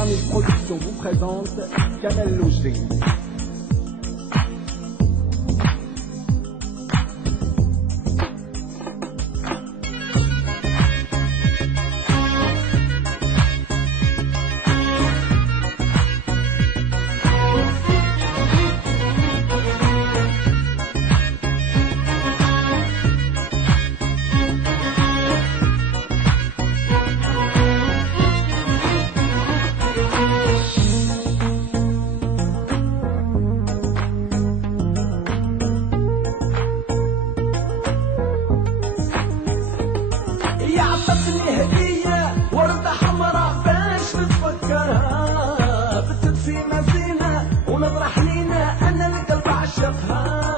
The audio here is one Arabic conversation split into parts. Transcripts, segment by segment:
Ami Production vous présente Kamel Loujdi. عطتني هدية وردة حمراء باش نتفكرها، بتت في مزينة ونظرة حنينة أنا القلب عشقها.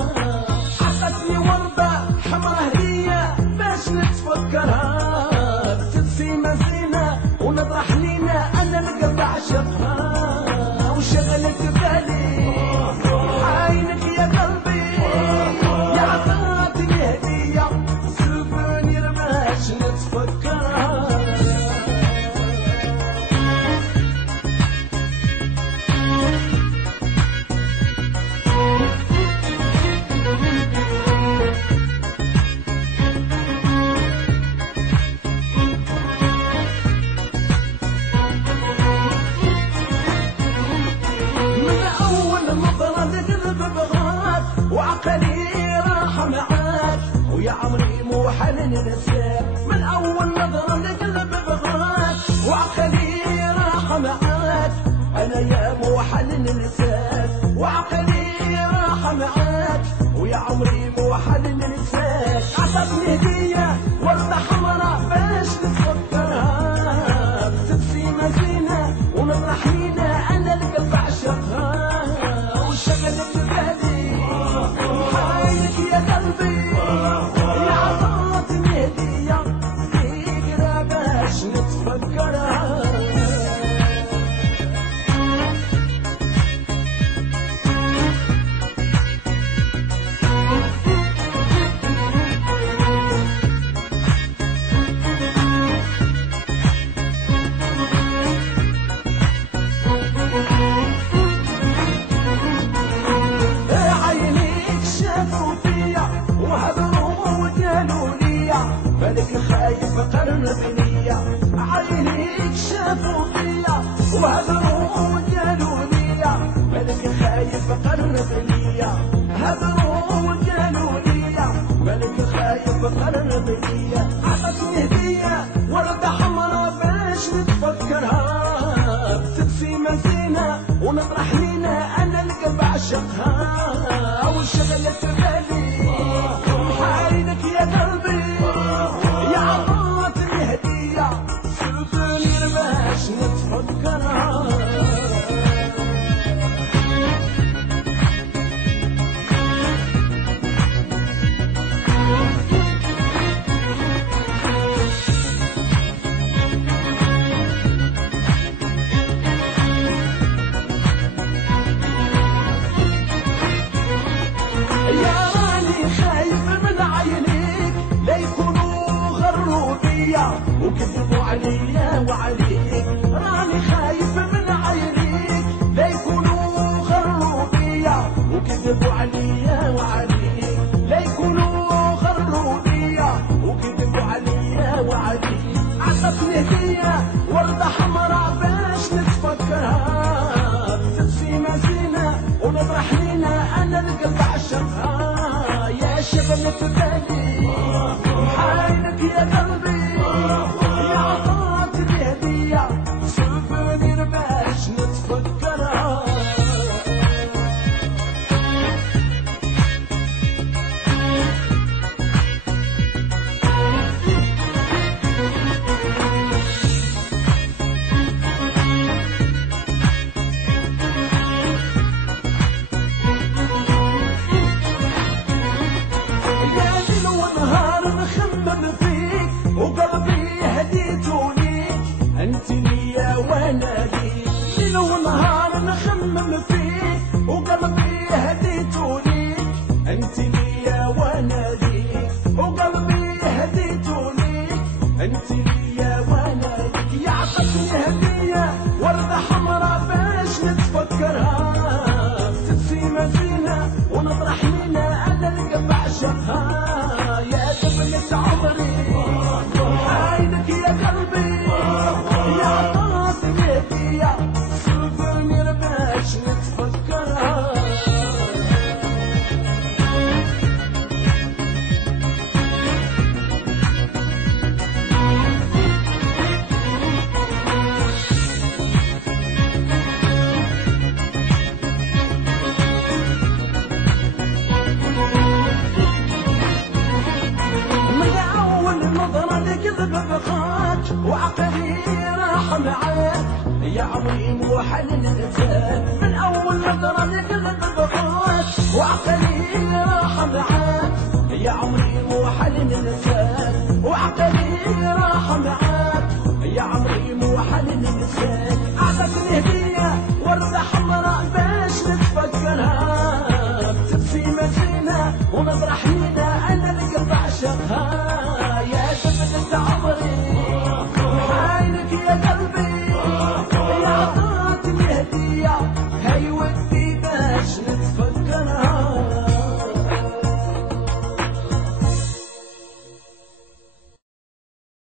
عطتني وردة حمراء هدية باش نتفكرها، بتت في مزينة ونظرة حنينة أنا القلب عشقها. وشغلت بالي عينك يا قلبي، يا عطتني هدية سوفونير باش نتفكرها. من أول نظرة لقلب بغاك وعقلي راح معاك، ويا عمري مو حل ننساك. من أول نظرة لقلب بغاك وعقلي راح معاك، أنا يا مو حل ننساك. وعقلي راح معاك ويا عمري مو حل ننساك. عطتني هدية وردة حمراء باش نتفكرها، بتت في مزينة ونظرة حنينة أنا القلب عشقها. وشغلت بالي حالك يا قلبي، يا عطتني هدية فكرة باش نتفكرها. عينيك شافوا فيا وهضروا وقالوا ليا بالك خايف قرب ليا. عينيك شافوا فيا وهضروا وقالوا ليا بالك خايف قرب ليا. هضروا وقالوا ليا بالك خايف قرب ليا. عطتني هدية وردة حمراء باش نتفكرها، بتت في مزينة ونظرة حنينة أنا القلب عشقها. وشغلت بالي حالك يا قلبي، يا عطتني هدية سوفونير باش نتفكرها. يا راني خايف من عينيك لا يكونوا غروا بيا وكذبوا عليا وعليك. راني خايف من عينيك لا يكونوا غروا بيا وكذبوا عليا وعليك. لا يكونوا غروا بيا وكذبوا عليا وعليك. عطتني هدية وردة حمراء باش نتفكرها، بتت في مزينة ونظرة حنينة أنا القلب عشقها. يا شغلة بالي حالك يا قلبي، يا عطتني هدية سوفونير باش نتفكرها. ليل ونهار نخمم فيك وقلبي هديته ليك، انت ليا وانا ليك. ليل ونهار نخمم فيك وقلبي هديته ليك، انت ليا وانا ليك. وقلبي هديته ليك، انت ليا وانا ليك. يا طرحتني هدية وردة حمراء باش نتفكرها تبسيمة زينة ونطرح لينا أنا اللي بعشقها يا قبلة عمري عينك يا قلبي يا عطاتي هدية سوبرنير باش نتفكرها وعقلي راح معاك يا عمري مو حنن نساك من اول نظره لقلب بغاك وعقلي راح معاك يا عمري مو حنن نساك